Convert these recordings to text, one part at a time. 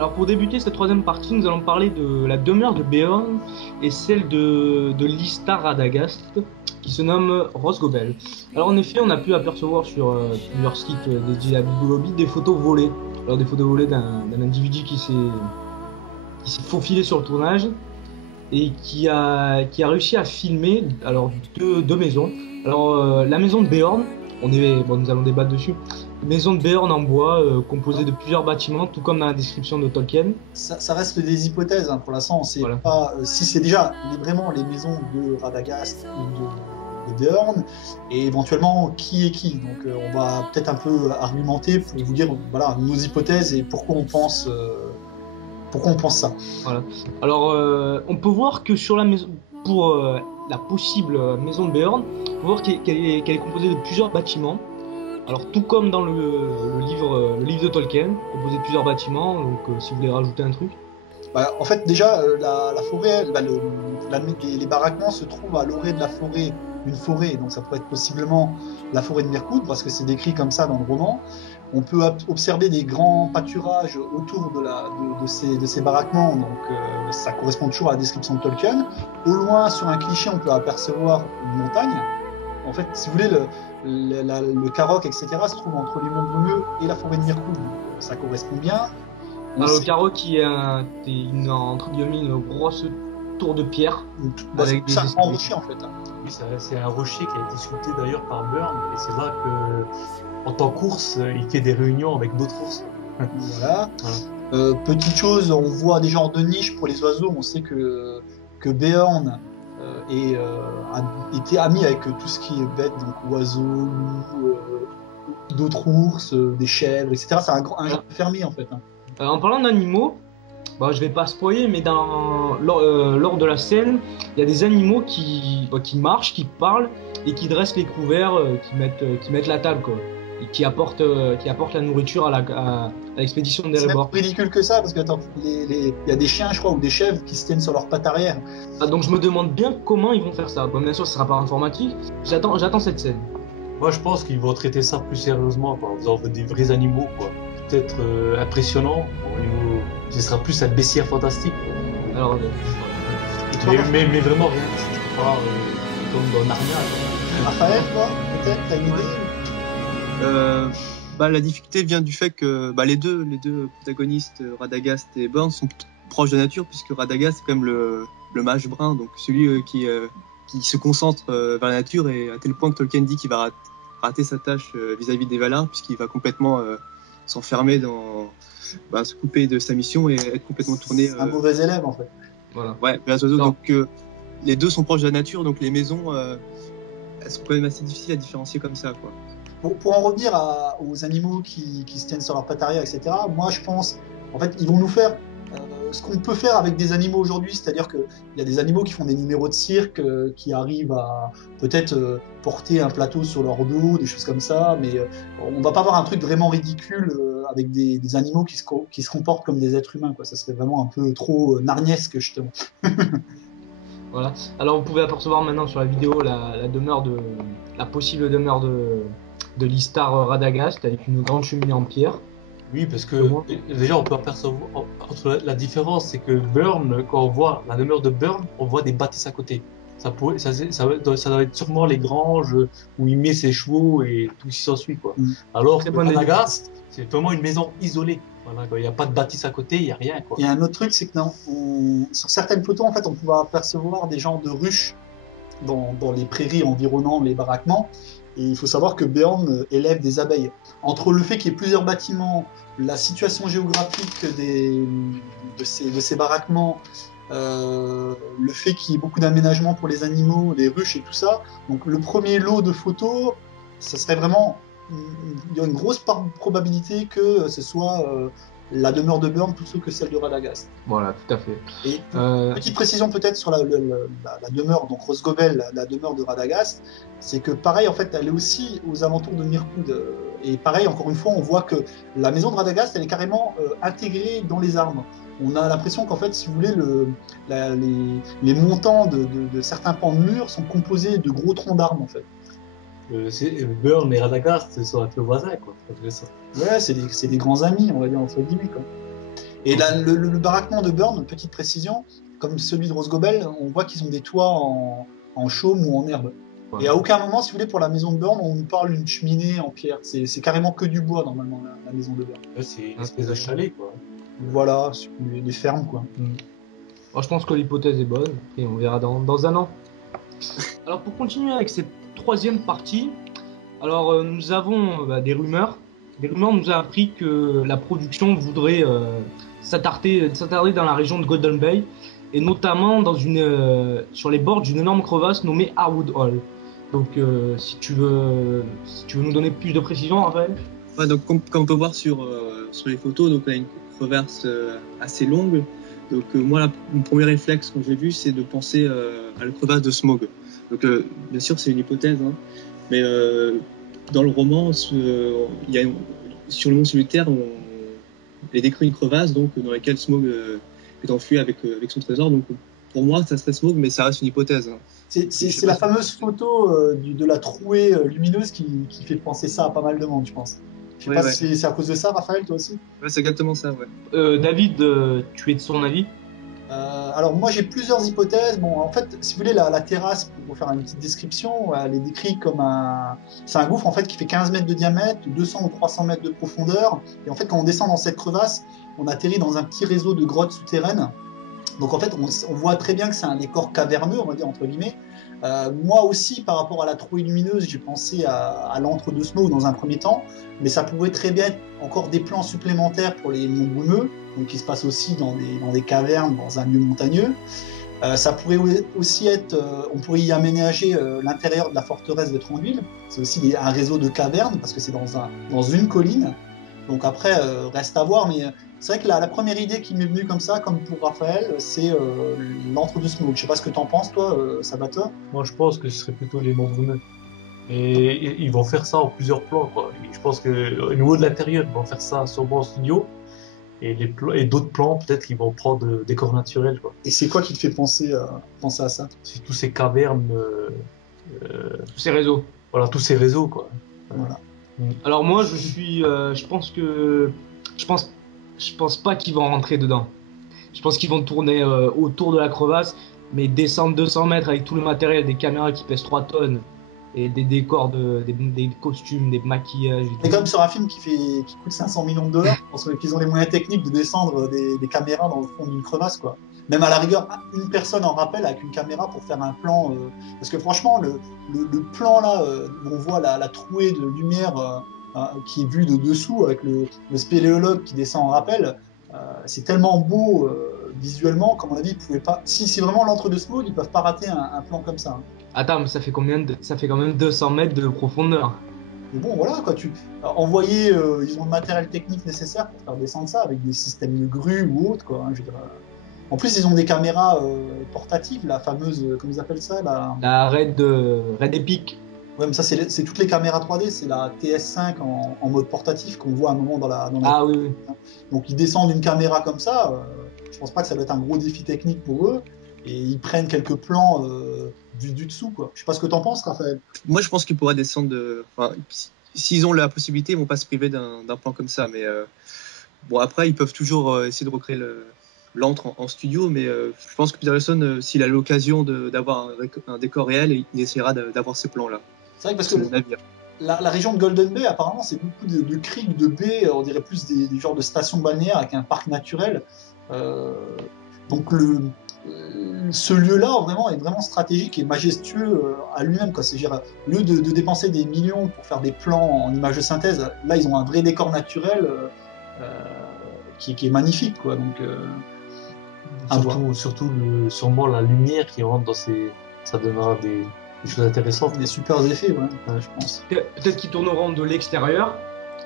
Alors pour débuter cette troisième partie, nous allons parler de la demeure de Beorn et celle de l'Istar Radagast, qui se nomme Rosgobel. Alors en effet, on a pu apercevoir sur plusieurs sites dédiés à Bibelobit des photos volées. Alors des photos volées d'un individu qui s'est faufilé sur le tournage et qui a réussi à filmer alors deux maisons. Alors la maison de Beorn, nous allons débattre dessus. Maison de Beorn en bois, composée de plusieurs bâtiments, tout comme dans la description de Tolkien. Ça reste des hypothèses, hein. Pour l'instant, on ne sait pas si c'est déjà vraiment les maisons de Radagast ou de Beorn, et éventuellement qui est qui. Donc on va peut-être un peu argumenter pour vous dire voilà, nos hypothèses et pourquoi on pense ça. Voilà. Alors on peut voir que sur la maison, pour la possible maison de Beorn, on peut voir qu'elle est composée de plusieurs bâtiments. Alors tout comme dans le livre de Tolkien, composé de plusieurs bâtiments, donc si vous voulez rajouter un truc. Bah, en fait déjà la forêt, les baraquements se trouvent à l'orée de la forêt, une forêt, donc ça pourrait être possiblement la forêt de Mirkwood, parce que c'est décrit comme ça dans le roman. On peut observer des grands pâturages autour de ces baraquements, donc ça correspond toujours à la description de Tolkien. Au loin, sur un cliché, on peut apercevoir une montagne. En fait, si vous voulez, le Carrock, etc., se trouve entre les monts Brumeux et la forêt de Mirkwood. Ça correspond bien. Alors, le Carrock qui est entre guillemets une grosse tour de pierre. C'est un grand rocher en fait. Oui, c'est un rocher qui a été sculpté d'ailleurs par Beorn, et c'est là que, en tant qu'ours, il fait des réunions avec d'autres ours. Voilà. Petite chose, on voit des genres de niches pour les oiseaux. On sait que Beorn a été ami avec tout ce qui est bête, donc oiseaux, loups, d'autres ours, des chèvres, etc. C'est un genre fermier en fait. En parlant d'animaux, je vais pas spoiler, mais lors de la scène, il y a des animaux qui marchent, qui parlent et qui dressent les couverts, qui mettent la table, quoi, et qui apportent la nourriture à l'expédition des C'est même plus ridicule que ça, parce que il y a des chiens, je crois, ou des chèvres qui se tiennent sur leurs pattes arrière. Donc je me demande bien comment ils vont faire ça. Bon, bien sûr, ce sera pas informatique. J'attends cette scène. Moi, je pense qu'ils vont traiter ça plus sérieusement, quoi, en faisant des vrais animaux, quoi. Peut-être impressionnant. Ce sera plus un bestiaire fantastique. Alors, mais vraiment réaliste, pas comme dans Narnia. Raphaël, toi, peut-être, t'as une idée? La difficulté vient du fait que les deux protagonistes, Radagast et Beorn, sont proches de la nature, puisque Radagast est quand même le mage brun, donc celui qui se concentre vers la nature, et à tel point que Tolkien dit qu'il va rater sa tâche vis-à-vis des Valar, puisqu'il va complètement s'enfermer se couper de sa mission et être complètement tourné. C'est un mauvais élève en fait. Voilà. Ouais, vers les oiseaux. Donc les deux sont proches de la nature, donc les maisons elles sont quand même assez difficiles à différencier comme ça, quoi. Pour en revenir aux animaux qui se tiennent sur leurs pattes arrière, etc., moi je pense, en fait, ils vont nous faire ce qu'on peut faire avec des animaux aujourd'hui, c'est-à-dire qu'il y a des animaux qui font des numéros de cirque, qui arrivent à peut-être porter un plateau sur leur dos, des choses comme ça, mais on va pas avoir un truc vraiment ridicule avec des animaux qui se comportent comme des êtres humains, quoi. Ça serait vraiment un peu trop narniesque, justement. Voilà. Alors vous pouvez apercevoir maintenant sur la vidéo la possible demeure de l'Istar Radagast avec une grande cheminée en pierre. Oui, parce que déjà on peut apercevoir entre la différence, c'est que Beorn, quand on voit la demeure de Beorn, on voit des bâtisses à côté. Ça doit être sûrement les granges où il met ses chevaux et tout ce qui s'ensuit, quoi. Alors que Radagast, c'est vraiment une maison isolée. Voilà, il n'y a pas de bâtisse à côté, il n'y a rien, quoi. Il y a un autre truc, c'est que sur certaines photos, en fait, on peut apercevoir des genres de ruches dans les prairies environnant les baraquements. Et il faut savoir que Beorn élève des abeilles. Entre le fait qu'il y ait plusieurs bâtiments, la situation géographique de ces baraquements, le fait qu'il y ait beaucoup d'aménagements pour les animaux, les ruches et tout ça, donc le premier lot de photos, ça serait vraiment... Il y a une grosse probabilité que ce soit la demeure de Beorn plutôt que celle de Radagast. Voilà, tout à fait. Et petite précision peut-être sur la demeure, donc Rosgobel, la demeure de Radagast, c'est que pareil, en fait, elle est aussi aux alentours de Mirkwood. Et pareil, encore une fois, on voit que la maison de Radagast, elle est carrément intégrée dans les arbres. On a l'impression qu'en fait, si vous voulez, les montants de certains pans de murs sont composés de gros troncs d'arbres, en fait. Beorn et Radagast sont un peu voisins, quoi. Ouais, c'est des grands amis, on va dire, entre guillemets, quoi. Et là, le baraquement de Burn, petite précision, comme celui de Rosgobel, on voit qu'ils ont des toits en chaume ou en herbe. Ouais. Et à aucun moment, si vous voulez, pour la maison de Burn, on nous parle d'une cheminée en pierre. C'est carrément que du bois, normalement, la maison de Burn. Là, c'est une espèce de chalet, quoi. Voilà, les fermes, quoi. Alors, je pense que l'hypothèse est bonne et on verra dans un an. Alors pour continuer avec cette troisième partie, alors nous avons des rumeurs. Des rumeurs nous a appris que la production voudrait s'attarder dans la région de Golden Bay et notamment sur les bords d'une énorme crevasse nommée Harwood Hall. Donc si tu veux nous donner plus de précisions, Raphaël. Ouais, donc comme on peut voir sur les photos, donc on a une crevasse assez longue. Donc moi, mon premier réflexe quand j'ai vu, c'est de penser à la crevasse de Smaug. Donc bien sûr, c'est une hypothèse, hein, mais dans le roman, il y a sur le mont solitaire, on est décrit une crevasse donc dans laquelle Smaug est enfui avec son trésor. Donc pour moi, ça serait Smaug, mais ça reste une hypothèse. Hein. C'est la fameuse photo de la trouée lumineuse qui fait penser ça à pas mal de monde, je pense. Je sais pas si c'est à cause de ça, Raphaël, toi aussi. Ouais, c'est exactement ça, ouais. David, tu es de son avis? Alors moi j'ai plusieurs hypothèses. Bon, en fait, si vous voulez, la terrasse, pour vous faire une petite description, elle est décrite comme c'est un gouffre en fait qui fait 15 mètres de diamètre, 200 ou 300 mètres de profondeur. Et en fait, quand on descend dans cette crevasse, on atterrit dans un petit réseau de grottes souterraines. Donc en fait, on voit très bien que c'est un décor caverneux, on va dire entre guillemets. Moi aussi, par rapport à la trouée lumineuse, j'ai pensé à l'antre de Smaug dans un premier temps, mais ça pourrait très bien être encore des plans supplémentaires pour les monts brumeux, donc qui se passent aussi dans des cavernes, dans un lieu montagneux. Ça pourrait aussi être, on pourrait y aménager l'intérieur de la forteresse de Thranduil. C'est aussi un réseau de cavernes parce que c'est dans une colline. Donc après, reste à voir, mais c'est vrai que la première idée qui m'est venue comme ça, comme pour Raphaël, c'est l'antre de Smaug. Je sais pas ce que t'en penses, toi, Sabator. Moi, je pense que ce serait plutôt les monts brumeux. Et ils vont faire ça en plusieurs plans, quoi. Et je pense que au niveau de l'intérieur, ils vont faire ça sûrement en studio. Et d'autres plans, peut-être qu'ils vont prendre des décors naturels, quoi. Et c'est quoi qui te fait penser à ça? C'est tous ces cavernes, Tous ces réseaux. voilà, tous ces réseaux, quoi. Voilà. Alors moi je pense pas qu'ils vont rentrer dedans. Je pense qu'ils vont tourner autour de la crevasse, mais descendre 200 mètres avec tout le matériel, des caméras qui pèsent 3 tonnes et des décors, des costumes, des maquillages. On est quand même sur un film qui coûte 500 millions de dollars. Je pense qu'ils ont les moyens techniques de descendre des caméras dans le fond d'une crevasse, quoi. Même à la rigueur, une personne en rappel avec une caméra pour faire un plan. Parce que franchement, le plan là, où on voit la trouée de lumière qui est vue de dessous avec le spéléologue qui descend en rappel, c'est tellement beau visuellement, comme on a dit, ils pouvaient pas. Si c'est vraiment l'antre de Smaug, ils peuvent pas rater un plan comme ça. Hein. Attends, mais ça fait quand même 200 mètres de profondeur. Mais bon, voilà, quoi, envoyer, ils ont le matériel technique nécessaire pour faire descendre ça avec des systèmes de grue ou autre, quoi. Hein, je veux dire, en plus, ils ont des caméras portatives, la fameuse, comment ils appellent ça, La Red Epic. Ouais, mais ça, c'est toutes les caméras 3D, c'est la TS5 en mode portatif qu'on voit à un moment dans la. Ah oui. Donc, ils descendent une caméra comme ça, je pense pas que ça doit être un gros défi technique pour eux, et ils prennent quelques plans du dessous, quoi. Je sais pas ce que t'en penses, Raphaël. Moi, je pense qu'ils pourraient descendre s'ils ont la possibilité, ils vont pas se priver d'un plan comme ça, mais bon, après, ils peuvent toujours essayer de recréer l'antre en studio, mais je pense que Peter Jackson, s'il a l'occasion d'avoir un décor réel, il essaiera d'avoir ces plans-là. C'est vrai que parce que la région de Golden Bay, apparemment, c'est beaucoup de criques, de baies, on dirait plus des genres de stations balnéaires avec un parc naturel. Donc ce lieu-là vraiment est vraiment stratégique et majestueux à lui-même, quoi. C'est-à-dire, au lieu de dépenser des millions pour faire des plans en images de synthèse, là ils ont un vrai décor naturel qui est magnifique, quoi. Donc surtout sûrement la lumière qui rentre dans ça donnera des choses intéressantes. Des super effets, ouais, je pense. Peut-être qu'ils tourneront de l'extérieur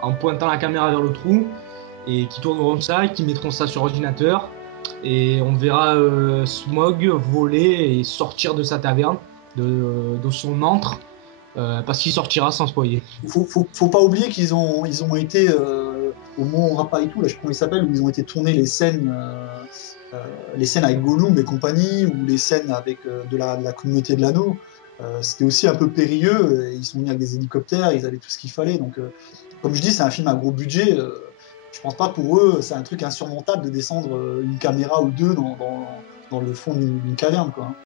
en pointant la caméra vers le trou et qui tourneront ça et qui mettront ça sur ordinateur et on verra Smaug voler et sortir de sa taverne, de son antre, parce qu'il sortira sans spoiler. Faut pas oublier qu'ils ont été au Mont Rapaitu, là je sais pas comment il s'appelle, où ils ont été tournés les scènes avec Gollum et compagnie, ou les scènes avec de la communauté de l'anneau. C'était aussi un peu périlleux, ils sont venus avec des hélicoptères, ils avaient tout ce qu'il fallait, donc comme je dis, c'est un film à gros budget, je pense pas pour eux, c'est un truc insurmontable de descendre une caméra ou deux dans le fond d'une caverne, quoi.